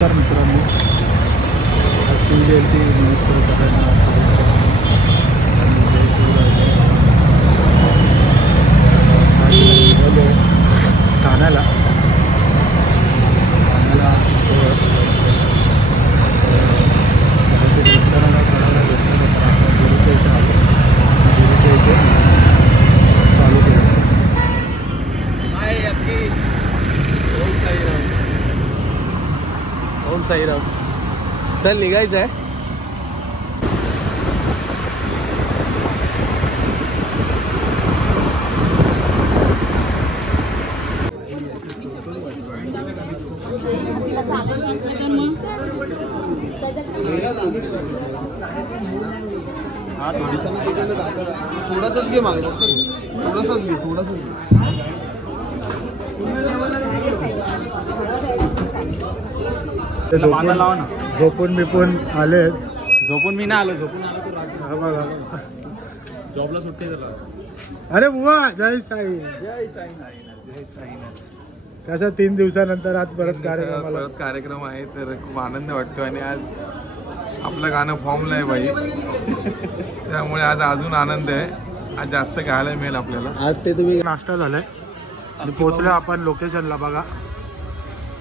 मित्रांनो, शिवजयंती निमित्त सगळ्यांना जय शिवराय. ठाण्याला रक्तदानाला काढायला घेतलं तर आपण गुरुच्या इथे आलो. गुरुच्या इथे चालू केलं. ओम साईराम. चल निघायचं आहे. थोडासाच घे मागे, थोडासाच घे, थोडासाच घे. झोपून बिपून आले. झोपून मी नाही आलो. झोपून जॉबला सुट्टी झाला. अरे बुवा, जय साई. जय साईनाथ, जय साईनाथ. कसा 3 दिवसानंतर आज परत कार्यक्रम आहे, तर खूप आनंद वाटतो. आणि आज आपलं गाणं फॉर्मला आहे बाई, त्यामुळे आज अजून आनंद आहे. आज जास्त गायला मिळेल आपल्याला. आज ते तुम्ही नाश्ता झालाय आणि पोहोचलो आपण लोकेशनला. बघा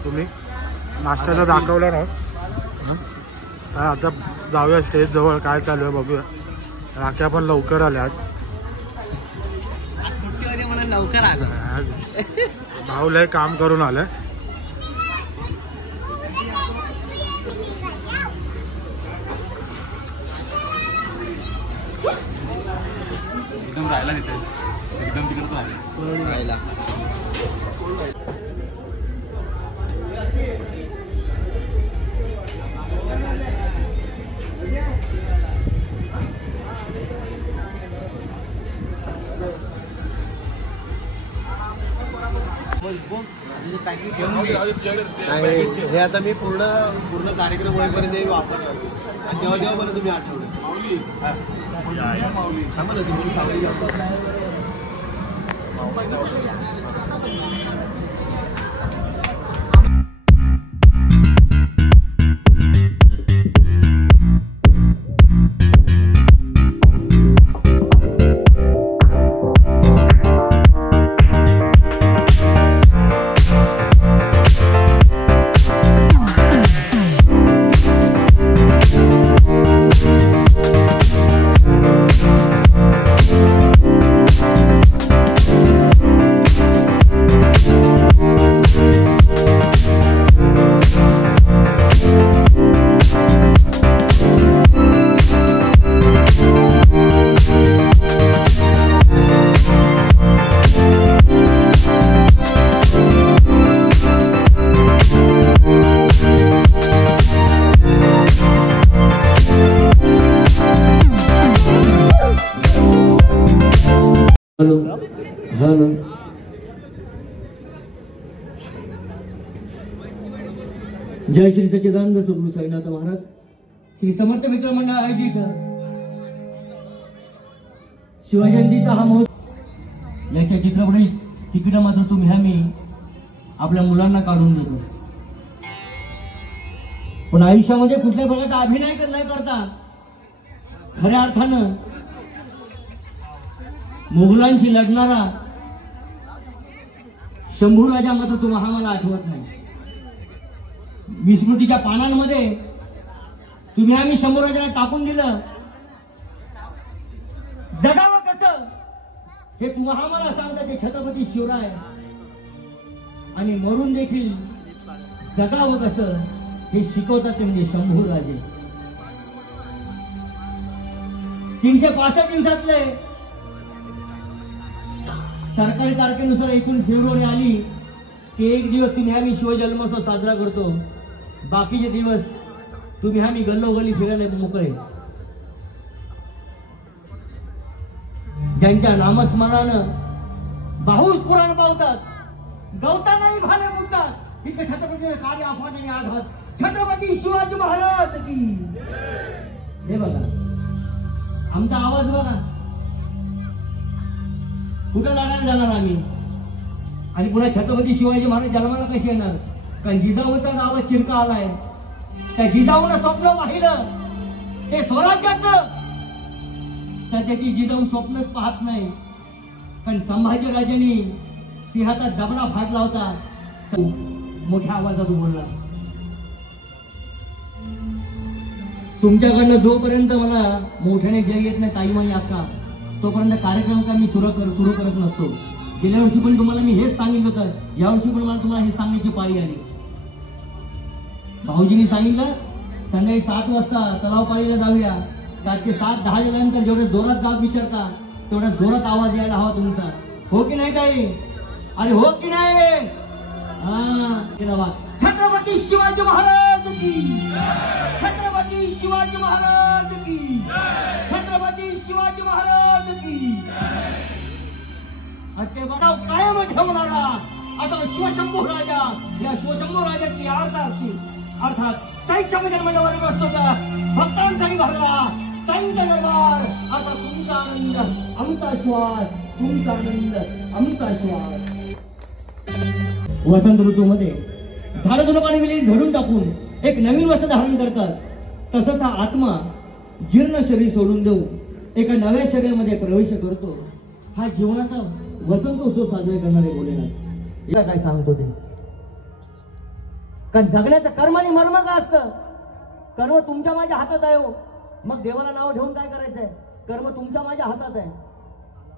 तुम्ही, नाश्त्याचा दाखवला ना. तर आता जाऊया स्टेज जवळ, काय चालू आहे बघूया. राख्या पण लवकर आल्या आज. सुट्टीमध्ये मला लवकर आलं. भाऊ लय काम करून आलंय. एकदम राहिला तिथे, एकदम तिकडे राहिला. हे आता मी पूर्ण कार्यक्रम होईपर्यंत वापरतो. आणि तेव्हा तेव्हा बरं तुम्ही आठवलं माऊली. सांगा ना तुम्ही सावली जय श्री सच्चिदानंद सद्गुरु साईनाथ महाराज. श्री समर्थ मित्र मंडळ आयोजित शिवजयंतीचा हा महोत्सव. याच्या चित्रपटी तिकीट मात्र तुम्ही आम्ही आपल्या मुलांना काढून देतो. पण आयुष्यामध्ये कुठल्या प्रकारचा अभिनय न करता खऱ्या अर्थानं मोगलांशी लढणारा शंभू राजा मात्र तुम्हाला आम्हाला आठवत नाही. विस्मृतीच्या पानांमध्ये तुम्ही आम्ही शंभूराजांना टाकून दिलं. जगावं कसं हे तुम्हाला आम्हाला सांगतात ते छत्रपती शिवराय. आणि मरून देखील जगावं कसं हे शिकवतात ते म्हणजे शंभूराजे. 365 दिवसातले सरकारी तारखेनुसार 21 फेब्रुवारी आली की एक दिवस तुम्ही आम्ही शिवजन्मोत्सव साजरा करतो. बाकीचे दिवस तुम्ही आम्ही गल्लोगल्ली फिरायला मोकळे. ज्यांच्या नामस्मरणानं बाहुस पुराण पावतात, गवतानाही भाले मुडतात. इथे छत्रपती कार्य आफाट आघात. छत्रपती शिवाजी महाराज की. हे बघा आमचा आवाज बघा. कुठं लढायला जाणार आम्ही. आणि पुन्हा छत्रपती शिवाजी महाराज जन्माला कसे येणार. कारण जिजाऊचा आवाज चिरका आलाय. त्या जिजाऊनं स्वप्न पाहिलं ते स्वराज्याचं. सध्याची जिजाऊ स्वप्नच पाहत नाही, पण संभाजीराजांनी सिंहाचा जबडा फाडला होता. मोठ्या आवाजात बोलला, तुमच्याकडनं जोपर्यंत मला मोठ्याने जय येत नाही ताईमाई अक्का, तोपर्यंत कार्यक्रम का मी सुरू करत नसतो. गेल्या वर्षी पण तुम्हाला मी हेच सांगितलं होतं, यावर्षी पण मला तुम्हाला हे सांगण्याची पाळी आली. भाऊजींनी सांगितलं संध्याकाळी 7 वाजता तलाव पाळीला जाऊया. 7 ते 7 10 झाल्यानंतर जेवढ्या जोरात जाब विचारता तेवढ्या जोरात आवाज यायला हवा तुमचा. हो की नाही ताई? अरे हो की नाही? हा, छत्रपती शिवाजी महाराज की, छत्रपती शिवाजी महाराज की, छत्रपती शिवाजी महाराज की. ते बनाव कायम ठेवणारा आता शिवशंभू राजा, या शिवशंभू राजाची अर्थात साहित्य मंडळावर बसतो का भक्तांसाठी भरला साईंचा दरबार. आता तुमचा आनंद आमचा श्वास, तुमचा आनंद आमचा श्वास. वसंत ऋतूमध्ये झाडं झुडपाने वेळी झडून टाकून एक नवीन वस्त्र धारण करतात, तसंच हा आत्मा जीर्ण शरीर सोडून देऊ एका नव्या शरीरामध्ये प्रवेश करतो. हा जीवनाचा वसंत उत्सव साजरे करणारे भोलेनाथ. याला काय सांगतो ते, कारण जगण्याचं कर्म आणि मर्म का असतं. कर्म तुमच्या माझ्या हातात आहे हो, मग देवाला नाव ठेवून काय करायचंय. कर्म तुमच्या माझ्या हातात आहे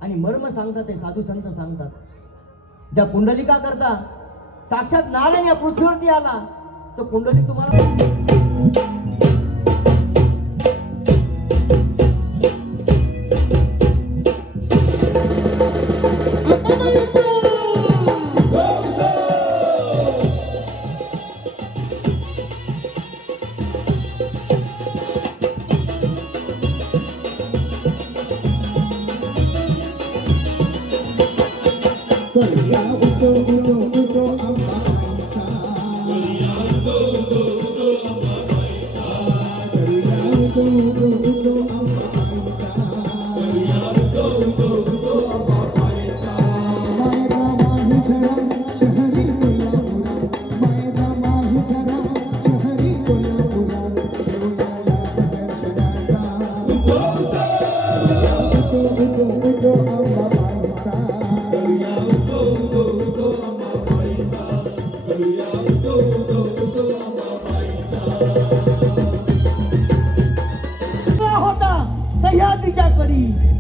आणि मर्म सांगतात ते साधू संत सांगतात. ज्या पुंडलिका करता साक्षात नारायण या पृथ्वीवरती आला तो पुंडलिक तुम्हाला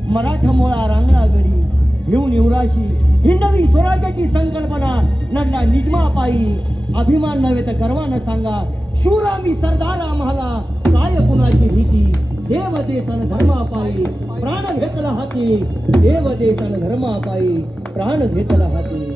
मराठा मोळा रांगणा गडी घेऊन युवराशी हिंदवी स्वराज्याची संकल्पना लढला निजमा पायी. अभिमान नव्हे तर गर्वानं सांगा शूर आम्ही सरदार आम्हाला काय कुणाची भीती. देव देशान धर्मा पायी प्राण घेतला हाती, देव देशान धर्मा पायी प्राण घेतला हाती.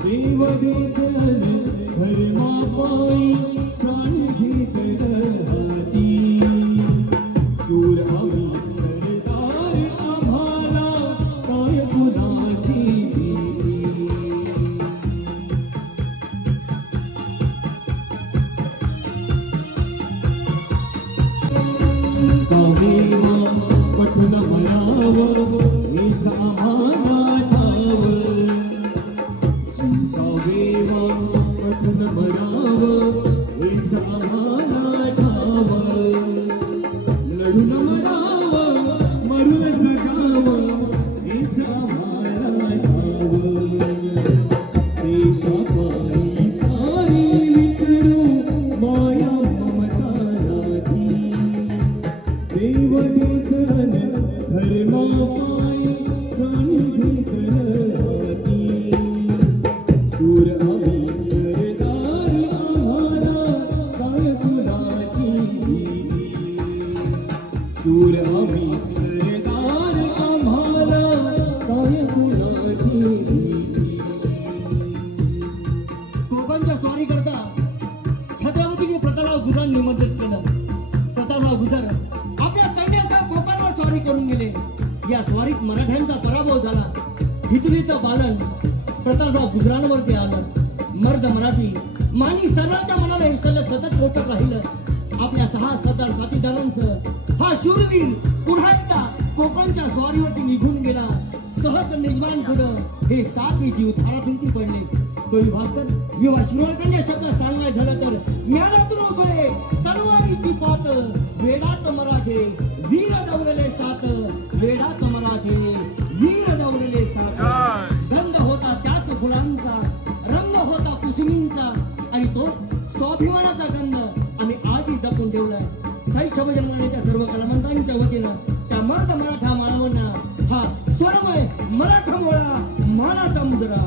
देव देशन धर्मा पायी प्राण कोकणच्या स्वारी करता छत्रपतीने प्रतापराव गुजरांनी निमंत्रित केलं. प्रतापराव गुजर आपल्या सैन्यासह कोकणवर स्वारी करून गेले. या स्वारीत मराठ्यांचा पराभव झाला. हितवीचं पालन प्रतापराव गुजरांवरती आलं. मर्द मराठी मानी सर्वांच्या मनाला हे सतत रोटत राहिलं. आपल्या 6 सरदार साथीदारांसह हा शूरवीर पुन्हा एकदा कोकणच्या स्वारीवरती निघून गेला. सहज निर्माण पुढं हे 7 जीव धारातीर्थी पडले. कवी भास्कर विवाह शिरोळकन्या शब्द सांगायचं झालं तर ज्ञानातून उचले तलवारीची पात वेडात मराठे वीर दौडले 7. वेडात मराठे वीर दौडले 7. गंध होता त्याच फुलांचा, रंग होता कुसुमींचा आणि तो स्वाभिमानाचा गंध आम्ही आजही जपून ठेवलाय. साहित्य भजनच्या सर्व कलावंतांच्या वतीनं त्या मर्द मराठा मानवांना हा स्वरमय मराठा मोळा मानाचा मुजरा.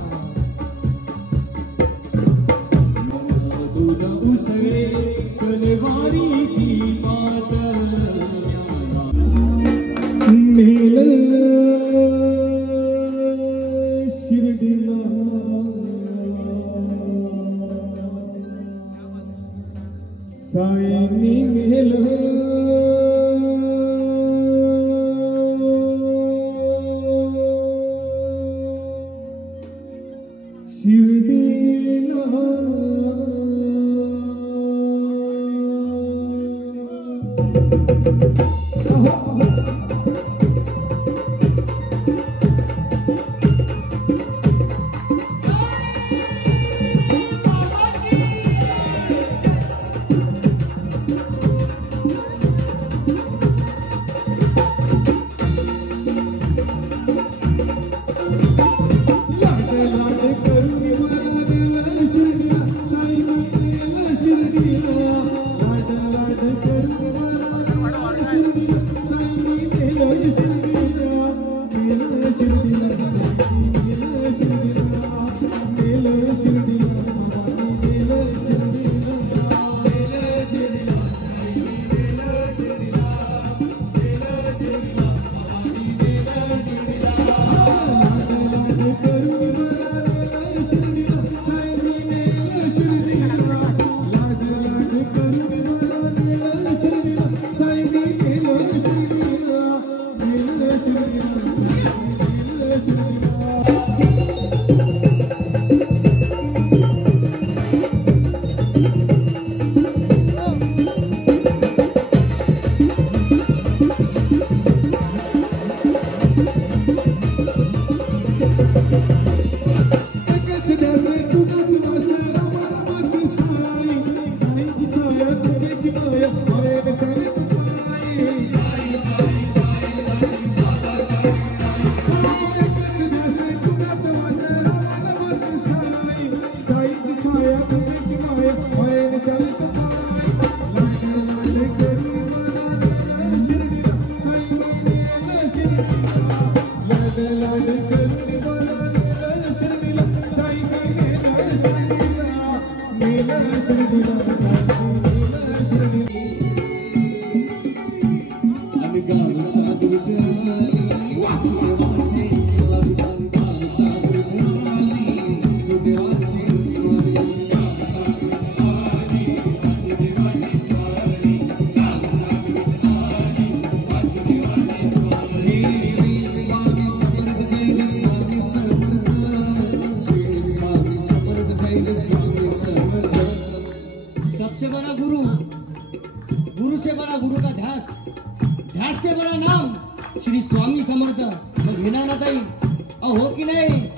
श्री स्वामी समर्थ मग घेणार ना ताई हो की नाही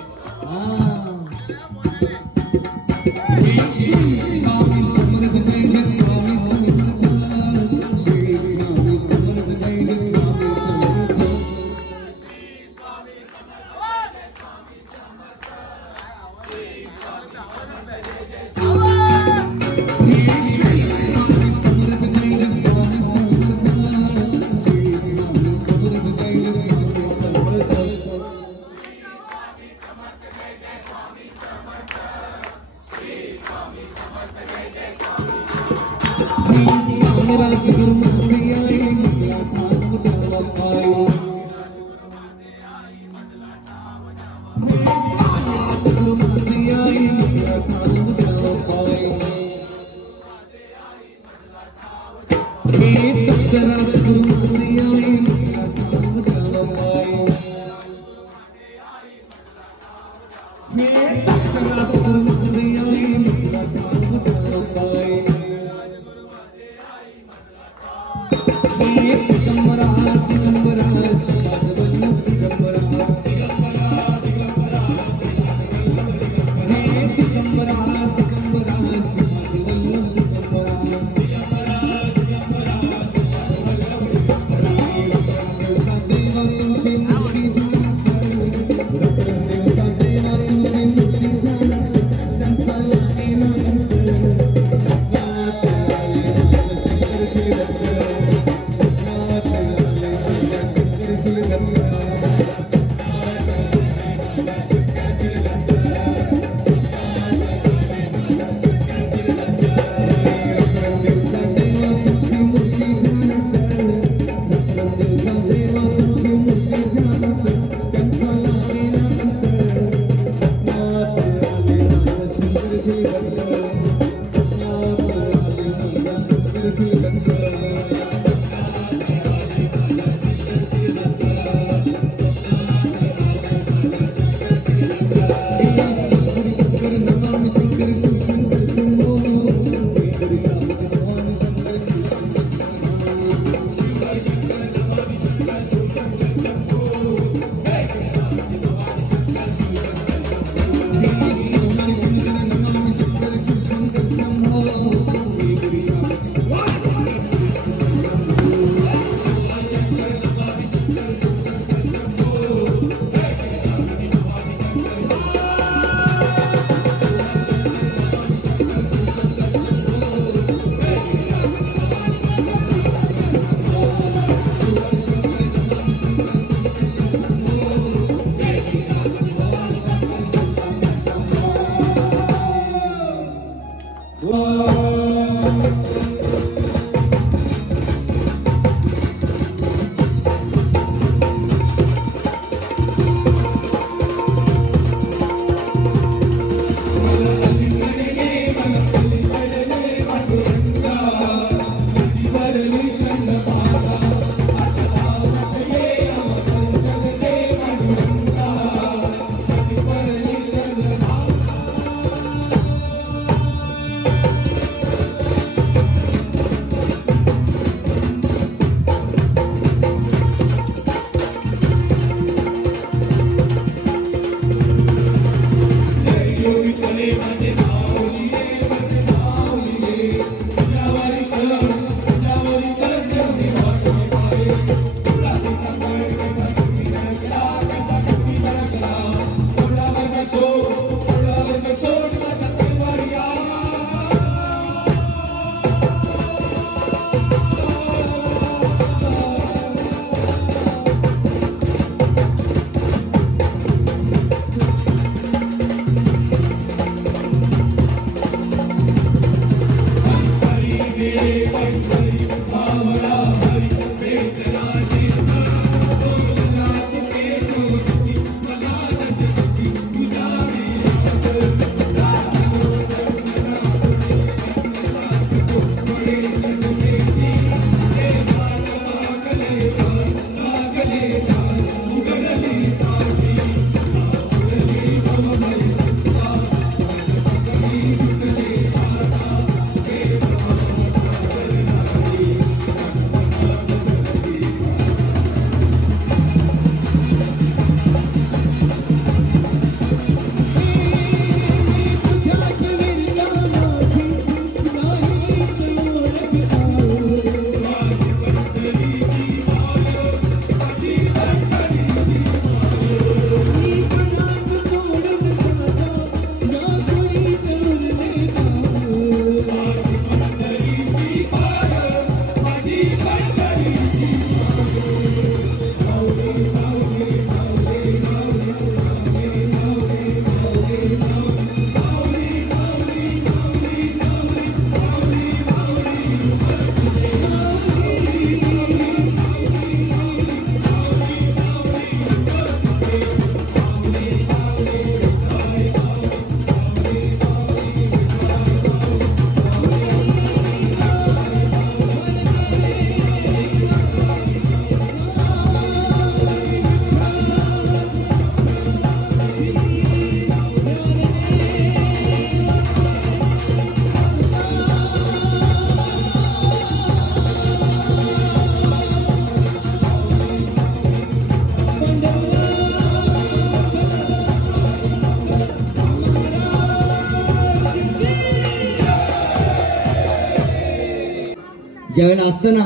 ज्यावेळेला असतं ना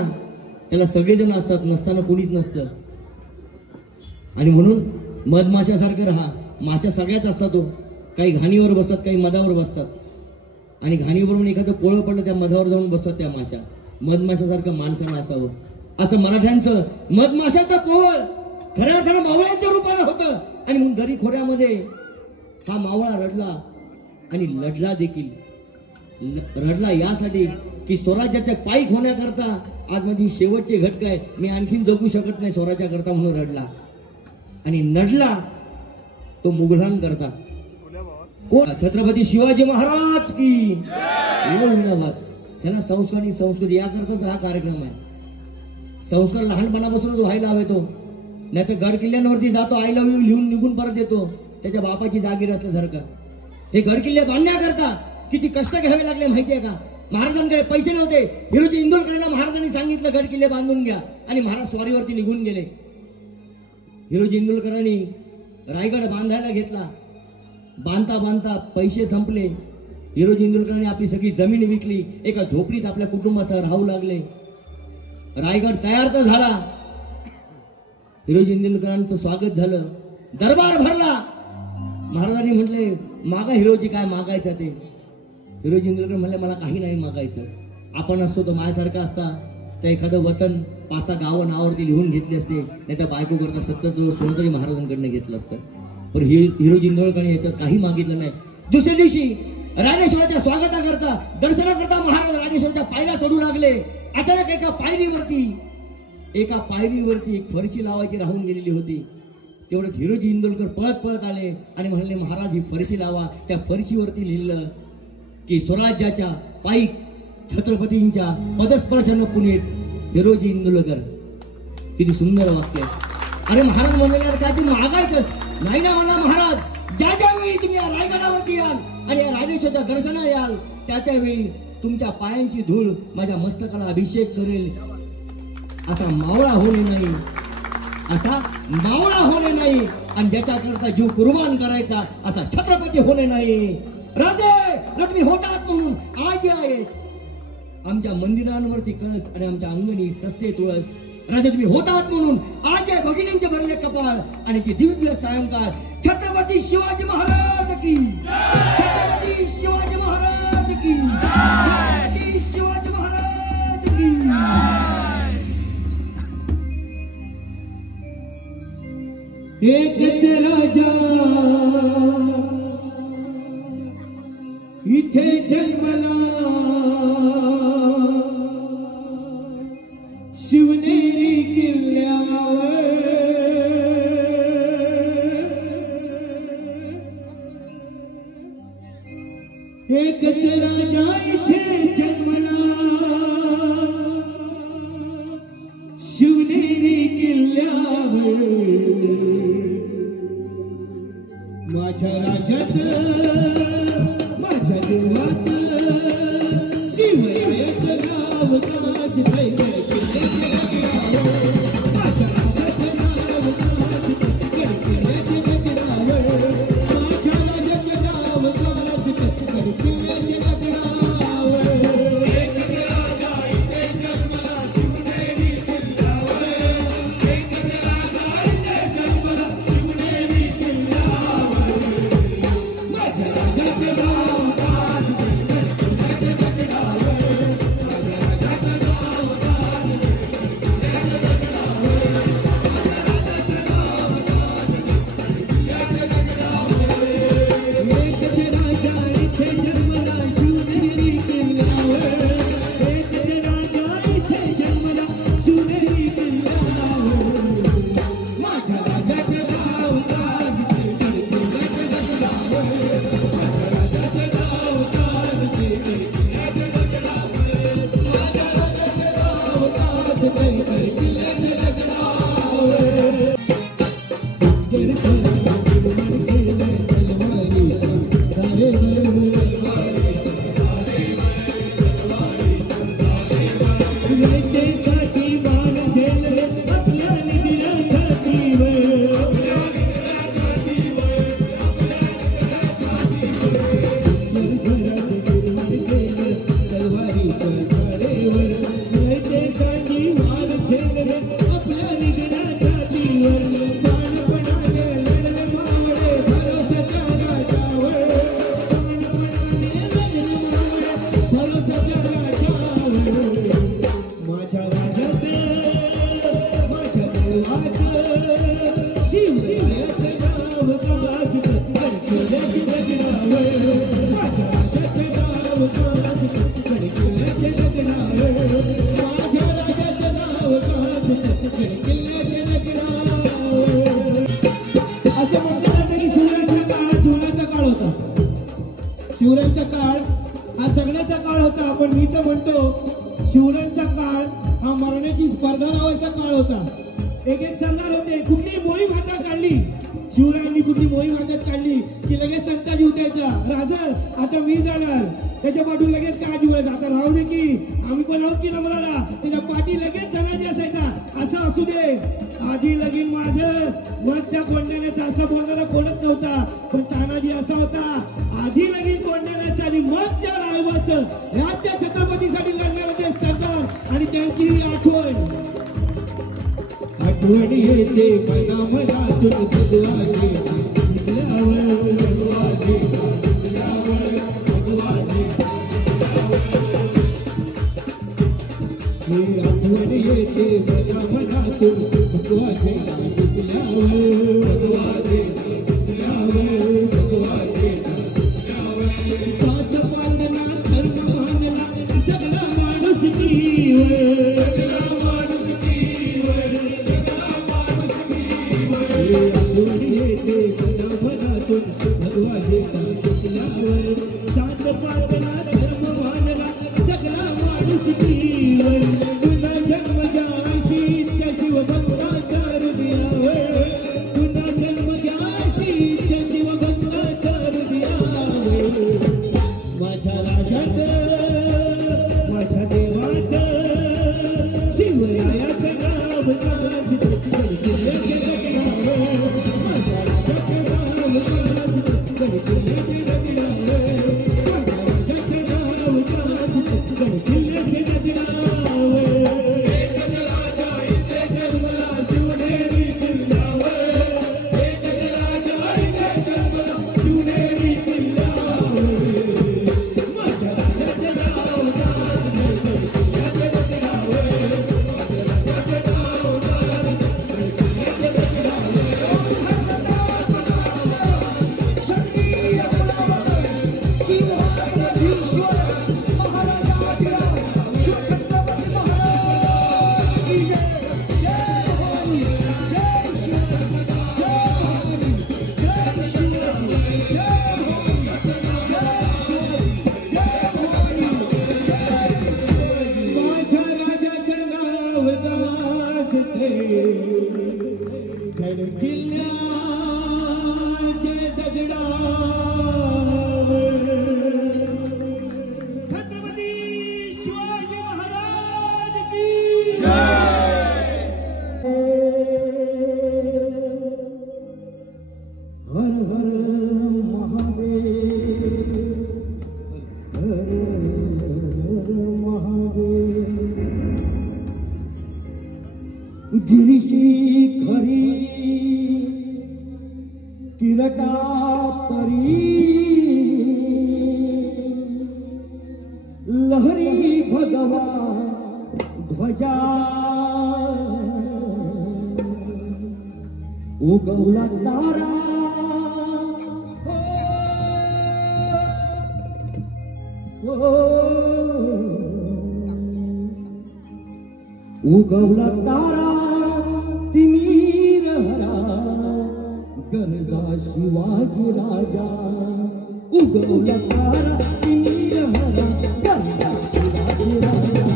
त्याला सगळेजण असतात, नसताना कोणीच नसतं. आणि म्हणून मधमाशासारखं राहा. माशा सगळ्याच असतात. तो काही घाणीवर बसतात, काही मधावर बसतात. आणि घाणीवर म्हणून एखादं कोळं पडलं त्या मधावर जाऊन बसतात त्या माशा. मधमाशासारखं माणसानं असावं असं मराठ्यांचं मधमाशाचं कोळ खऱ्या अर्थानं मावळ्यांच्या रूपानं होतं. आणि म्हणून दरी खोऱ्यामध्ये हा मावळा रडला आणि लढला देखील. रडला यासाठी की स्वराज्याच्या पायीक होण्याकरता आज माझी शेवटचे घटक आहे, मी आणखीन जगू शकत नाही स्वराज्याकरता म्हणून रडला. आणि नडला तो मुघलांकरता. छत्रपती शिवाजी महाराज की त्यांना संस्कार आणि संस्कृती याकरताच हा कार्यक्रम आहे. संस्कार लहानपणापासूनच व्हायला हवे. तो नाही तर गड किल्ल्यांवरती जातो, आय लव्ह यू लिहून निघून परत येतो त्याच्या बापाची जागीर असल्यासारखं. हे गड किल्ले बांधण्याकरता किती कष्ट घ्यावे लागले माहितीये का? महाराजांकडे पैसे नव्हते. हिरोजी इंदोरकरांना महाराजांनी सांगितलं गड किल्ले बांधून घ्या आणि महाराज स्वारीवरती निघून गेले. हिरोजी इंदोरकरांनी रायगड बांधायला घेतला. बांधता बांधता पैसे संपले. हिरोजी इंदोरकरांनी आपली सगळी जमीन विकली. एका झोपडीत आपल्या कुटुंबासह राहू लागले. रायगड तयार तर झाला. हिरोजी इंदोरकरांचं स्वागत झालं, दरबार भरला. महाराजांनी म्हटले मागा हिरोजी, काय मागायचं ते. हिरोजी इंदोरकर म्हणले मला काही नाही मागायचं. आपण असतो तर माझ्यासारखा असता तर एखादं वतन 5-6 गावं नावावरती लिहून घेतले असते, नाही तर बायको करता 70 कोणतरी महाराजांकडनं घेतलं असतं. पण हिरोजी इंदोरकरांनी याच्यात काही मागितलं नाही. दुसऱ्या दिवशी राणेश्वराच्या स्वागताकरता दर्शनाकरता महाराज राणेश्वराच्या पायऱ्या चढू लागले. अचानक एका पायरीवरती एक फरशी लावायची राहून गेलेली होती. तेवढ्यात हिरोजी इंदोरकर पळत पळत आले आणि म्हणाले महाराज ही फरशी लावा. त्या फरशीवरती लिहिलं की स्वराज्याच्या पायीक छत्रपतींच्या पदस्पर्शानं पुनीत हिरोजी इंदोरकर. किती सुंदर वाक्य. अरे महाराज म्हणलेल्या काय तुम्ही मागायचं नाही ना मला महाराज. ज्या ज्या वेळी तुम्ही या रायगडावरती याल आणि या राजेश्वरच्या दर्शनाला याल त्या त्यावेळी तुमच्या पायांची धूळ माझ्या मस्तकाला अभिषेक करेल. असा मावळा होणे नाही, असा मावळा होणे नाही आणि ज्याच्याकरता जीव कुर्बान करायचा असा छत्रपती होणे नाही. राजे तुम्ही होतात म्हणून आज आहे आमच्या मंदिरांवरती कळस आणि आमच्या अंगणी सस्ते तुळस. राजे तुम्ही होतात म्हणून आज आहे भगिनींचे भरले कपाळ आणि ते दिव्य सायंकाळ. छत्रपती शिवाजी महाराज की, छत्रपती शिवाजी महाराज की, छत्रपती शिवाजी महाराज की. एकच राजा इथे जन्मला, शिवनेरी किल्ल्यावर. एकच राजा इथे जन्मला, शिवनेरी किल्ल्यावर. माझ्या राजाचं माझ्या देवाचं शिवरायाचं नाव गाजतंय. शिवनेरी शिवरायांचा काळ हा जगण्याचा काळ होता, पण मी तर म्हणतो शिवरायांचा काळ हा मरण्याची स्पर्धा लावायचा काळ होता. एक सरदार होते, कुठली मोहीम हातात काढली, शिवरायांनी कुठली मोहीम हातात काढली की लगेच संताजी उठायचा, राजा आता मी जाणार, त्याच्या पाठून लगेच काय जीवायचं, आता राहू दे की आम्ही पण आहोत की नम्राला, त्याच्या पाठी लगेच धनाजी असायचा, असं असू दे आधी लगीन माझं, मग त्या कोंड्याने असं बोलणारा कोणच नव्हता, पण तानाजी असा होता आधी लगीन कोंड्याने आणि मग त्या रायबाचं राज्य छत्रपतीसाठी लढणारे ते सरदार आणि त्यांची आठवण येते मनामनातून भगवाजे आठवण येते मनामनातून भगवाजे भगवाजे पाच पांडना धर्म मानला सगळा माणूस भगवाजे सात पांडना धर्म मानला सगळा माणूस पुन्हा जन्म घ्याशी इच्छा शिवभक्ताच्या हृदयावर, पुन्हा जन्म घ्याशी इच्छा शिवभक्ताच्या हृदयावर, माझ्या राजात माझ्या देवात शिवरायाचं नाव गिरीशी खरी किरटा परी लहरी भगवा ध्वजा उगवला तारा उगवला तारा तिमीर हरा गरजा शिवाजी राजा उगवला तारा तिमीर हरा गरजा शिवाजी राजा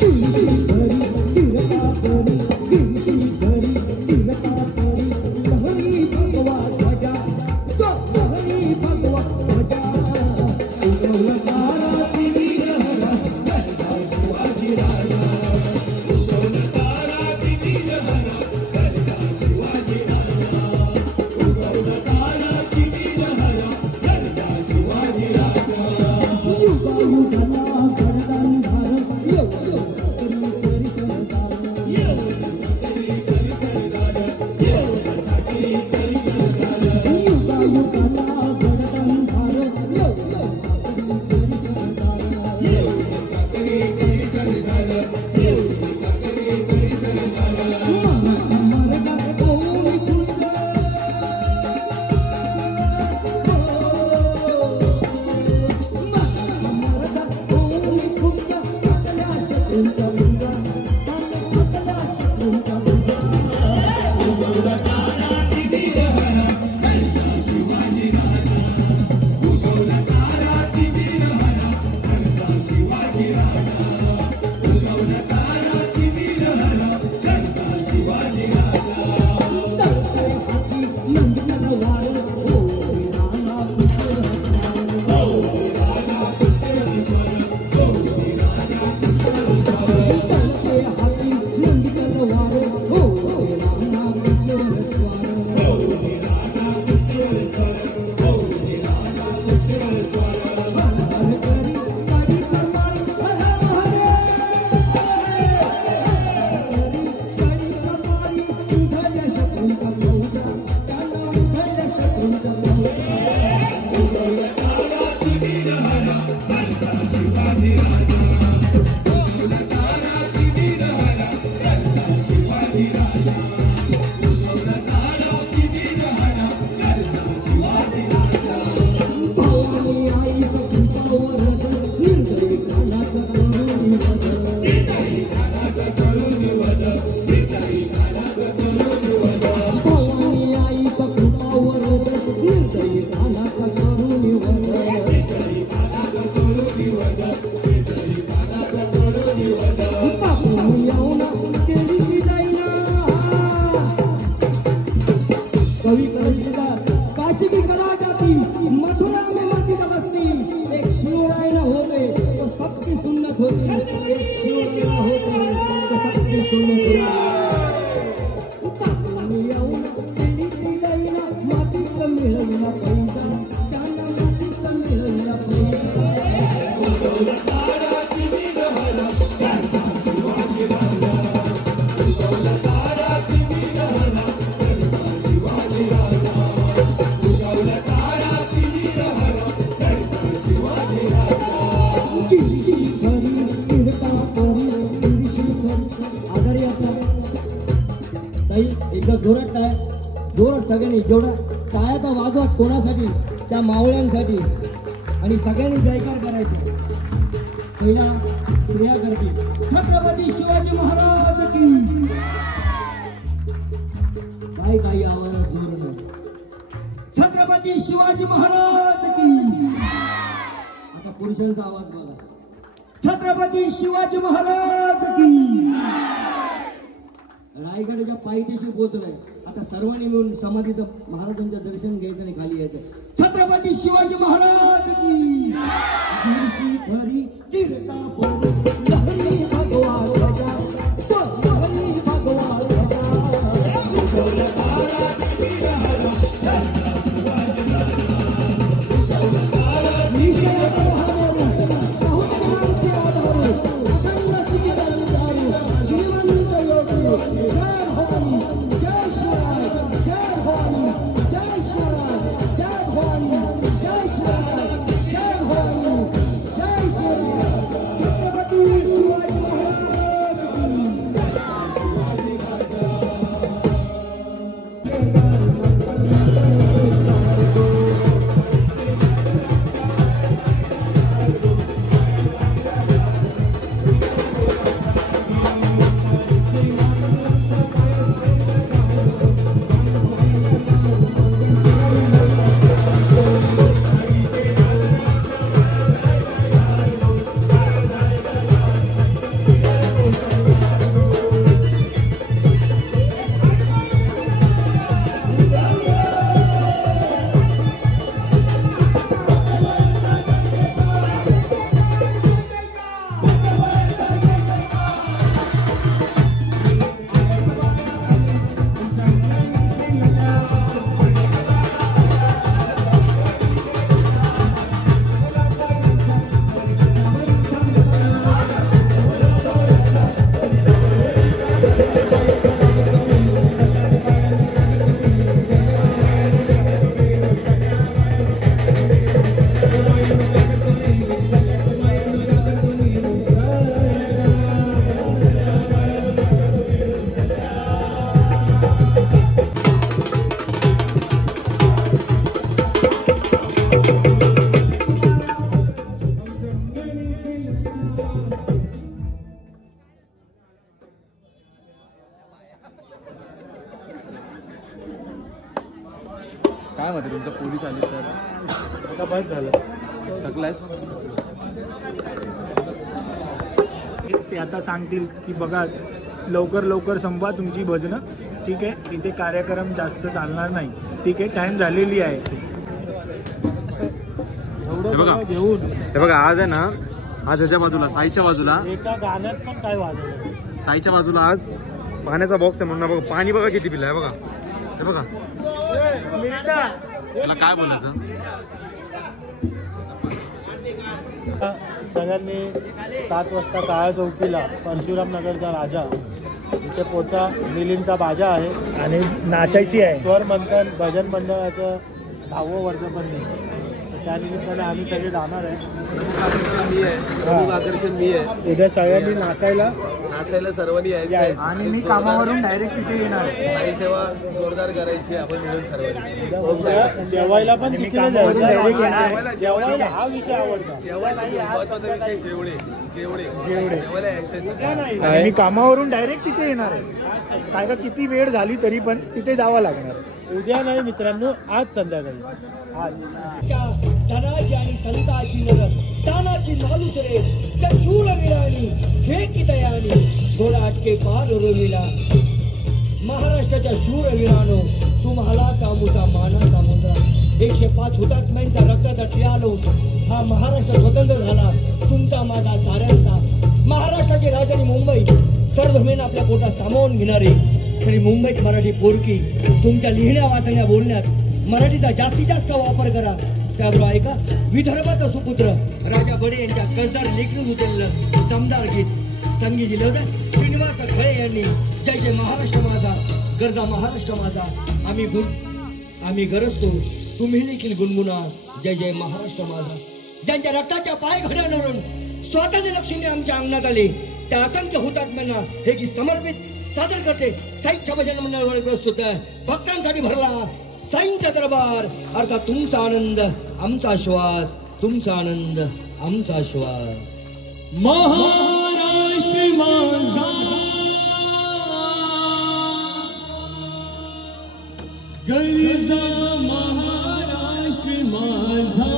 गिरती घरी गिरता परी गिरती घरी गिरता परी लहरी भगवा ध्वजा तो लहरी भगवा ध्वजा उगवला तारा तिमीर हरा गरजा शिवाजी राजा एकदा जोरात सगळ्यांनी जेवढा टाळ्याचा वाजवा कोणासाठी, त्या मावळ्यांसाठी, आणि सगळ्यांनी जयकार करायचा. पहिला स्त्रिया करतील छत्रपती शिवाजी महाराज की. काही आवाजात जोर नाही. छत्रपती शिवाजी महाराज की. आता पुरुषांचा आवाज बघा. छत्रपती शिवाजी महाराज की. रायगडच्या पायथ्याशी पोहोचलाय. आता सर्वांनी मिळून समाधीचं महाराजांचं दर्शन घ्यायचं आणि खाली यायचं. छत्रपती शिवाजी महाराज की. खरी कीर्ता लहरी भगवान भजा, लहरी भगवान काय म्हणते तुमचा पोलीस आले तर आता बस झालं. थकलायस? ते आता सांगतील की बघा लवकर संपवा तुमची भजनं. ठीक आहे, इथे कार्यक्रम जास्त चालणार नाही. ठीक आहे, टाइम झालेली आहे. एवढं बघा. सगळं घेऊन हे बघा आज आहे ना, आज ह्याच्या बाजूला साईच्या बाजूला, एका गाण्यात पण काय वाजवलं. साईच्या बाजूला आज पाण्याचा बॉक्स आहे म्हणून बघा, पाणी बघा किती पिलं आहे बघा. हे बघा त्याला काय बोलायचं. सगळ्यांनी 7 वाजता काळ्या चौकीला परशुराम नगरचा राजा इथे पोचा मिलिंदचा बाजा आहे आणि नाचायची आहे. स्वर मंथन भजन मंडळाचं 10वं वर्धापन दिन. तर त्या निमित्ताने आम्ही सगळे जाणार आहे. प्रमुख आकर्षण मी आहे. उद्या सगळ्यांनी नाचायला सर्वांनी यायचं आणि मी कामावरून डायरेक्ट तिथे येणार आहे. साई सेवा जोरदार करायची आपण मिळून सर्वांनी. जेवायला पण तिकडे कामावरून direct जायचं. येणार. जेवायला हा विषय आवडता. महत्वाचा विषय जेवढे जेवायला यायचं. आणि मी कामावरून डायरेक्ट तिथे येणार आहे. काय का किती वेळ झाली तरी पण तिथे जावं लागणार. उद्या नाही मित्रांनो, आज संध्याकाळी. आज धनाची आणि संताची नगर तानाची मालुसरे त्या शूरवीरांनी झेकितयानी घोडाटके पार रोविला. महाराष्ट्राच्या शूरवीरानो, तुम्हाला कामुचा मानाचा मुद्रा. 105 हुतात्म्यांचा रक्त दटल्यालो हा महाराष्ट्र स्वतंत्र झाला. तुमचा माझा साऱ्यांचा. महाराष्ट्राची राजधानी मुंबई सर्वधर्मीन आपल्या पोटात सामावून घेणारी तरी मुंबईत मराठी पोरकी. तुमच्या लिहिण्या वाचण्या बोलण्यात मराठीचा जास्तीत जास्त वापर करा. त्याबरोबर ऐका, विदर्भाचा सुपुत्र राजा बडे यांच्या कसदार लेखणूक उचललं दमदार गीत संगीत दिलं होतं श्रीनिवास खळे यांनी. जय जय महाराष्ट्र माझा, गरजा महाराष्ट्र माझा. आम्ही गरजतो, तुम्ही देखील गुणगुणा जय जय महाराष्ट्र माझा. ज्यांच्या रक्ताच्या पाय घड्यावरून स्वातंत्र्य लक्ष्मी आमच्या अंगणात आले त्या असंख्य हुतात्म्यांना हे गीत समर्पित सादर करते. साईच्या भजन मंडळावर प्रस्तुत भक्तांसाठी भरला साईंचा दरबार. अर्थात तुमचा आनंद आमचा श्वास, तुमचा आनंद आमचा श्वास. महाराष्ट्र माझा गरजा महाराष्ट्र माझा.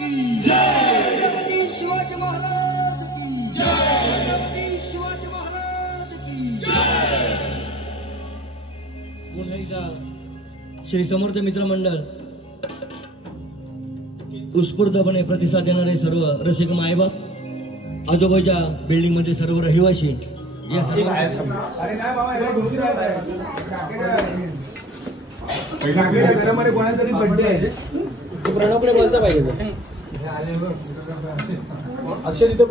की छत्रपती शिवाजी महाराज की छत्रपती शिवाजी महाराज की पुन्हा एकदा श्री समर्थ मित्र मंडळ उत्स्फूर्तपणे प्रतिसाद देणारे सर्व रसिक मायबाप, आजोबाच्या बिल्डिंग मध्ये सर्व रहिवासी या सर्व घरामध्ये कोणातरी बर्थडे आहे प्रणवकडे बसला पाहिजे अक्षर इथं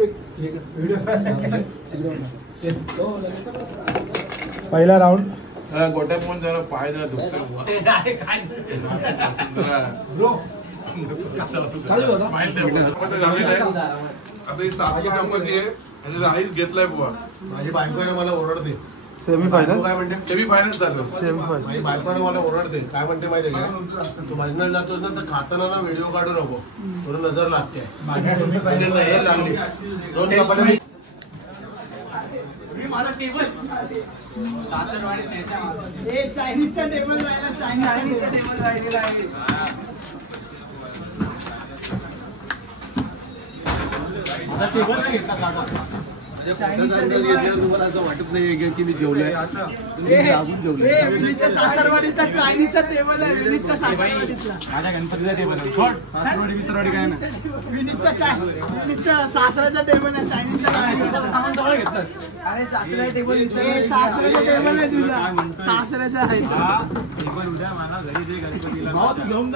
पहिला राऊंड गोट्या पण जरा पाय जरा दुखतो आता ही 7 चम्मच आहे आणि राईस घेतलाय बुवा. माझी बायकोने मला ओरडते. सेमीफायनल काय म्हणते? सेमीफायनल झालं. सेमीफायनल माझी बायकोने मला ओरडते. काय म्हणते माहितीये का? तू भजनाला जातोस ना तर खाताना ना व्हिडिओ काढू नको, थोडं नजर लागते. दोन चपात्या माझा टेबल चायनीजचा टेबल राहिला, चायनीजचा टेबल राहिलेला आहे. तुम्हाला असं वाटत नाही की मी जेवलोय, विनीतच्या सासरवाडीचा चायनीजचा टेबल आहे. विनीतच्या सासरवाडीचा माझ्या गणपतीचा टेबल आहे. छोड सासरवाडी विसरवाडी काय ना विनीतच्या सासऱ्याचा टेबल आहे. चायनीजचा सामान जवळ घेतलं. अरे सासऱ्याचा टेबल सासऱ्याचा टेबल आहे तुझा, सासऱ्याचा आहे. टेबल उद्या मला घरी दे गणपतीला.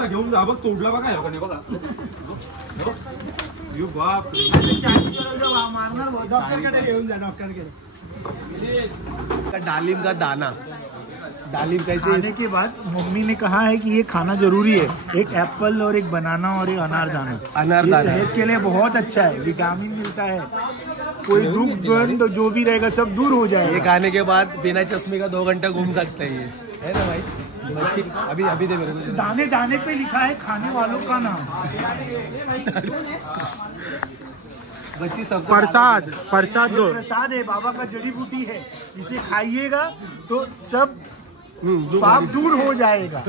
घेऊन जा बघ, तोडला बघा हे बघा. यू बाप मारणार डॉक्टरकडे घेऊन जा, डॉक्टरकडे. डालिम का दाना, डालिम कैसे खाने के बाद मम्मी ने कहा है कि ये खाना जरूरी है, एक एप्पल और एक बनाना और एक अनारदाना। अनारदाना ये सेहत के लिए बहुत अच्छा है, विटामिन मिलता है, कोई दुख दर्द जो भी रहेगा सब दूर हो ये जाएगा। खाने के बाद बिना चश्मे का 2 घंटा घूम सकते हैं, ये है ना भाई? अभी अभी दे मेरे को। दाने दाने पे लिखा है खाने वालों का नाम। बच्ची सब प्रसाद प्रसाद दो प्रसाद है, बाबा का जड़ी बूटी है, इसे खाइएगा तो सब पाप दूर हो जाएगा।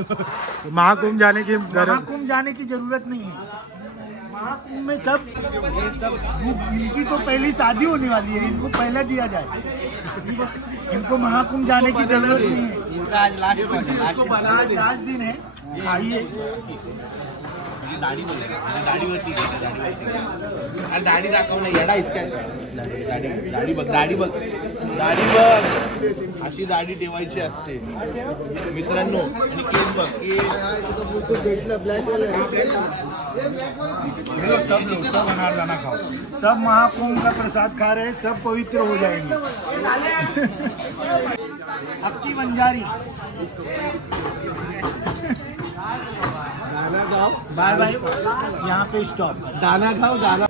महाकुंभ जाने की महाकुंभ जाने की जरूरत नहीं है। महाकुंभ में सब ये सब इनकी तो पहली शादी होने वाली है, इनको पहले दिया जाए, इनको महाकुंभ जाने की जरूरत नहीं है। इनका आज लास्ट दिन है, आइए। दाढी दाखव ना येडा इसका. दाढी बघ अशी दाढी ठेवायची असते मित्रांनो. आणि केस बघ, सब महाकुंभ का प्रसाद खा रहे हैं, सब पवित्र हो जाएंगे। आपकी बंजारी बाय बाय, यहाँ पे स्टॉप। दाना खाओ, दाना.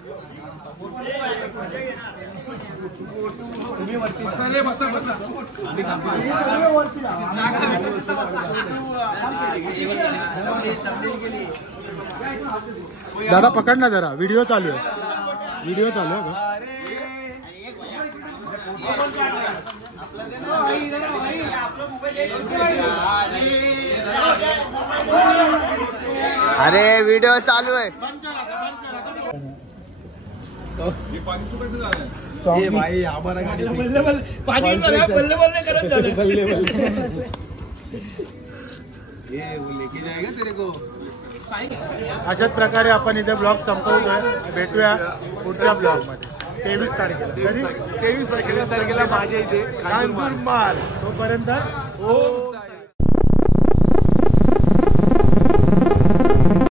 दादा पकड़ ना जरा, वीडियो चालू है, वीडियो चालू है का? अरे वीडियो चालू आहे. ये भाई हमारा लेके जाएगा तेरे को. अशाच प्रकारे आपण इथे ब्लॉग संपवतोय. भेटूया पुढच्या ब्लॉग मध्ये 23 तारखेला. 23 तारखेला माझ्या इथे कांजूर माल. तोपर्यंत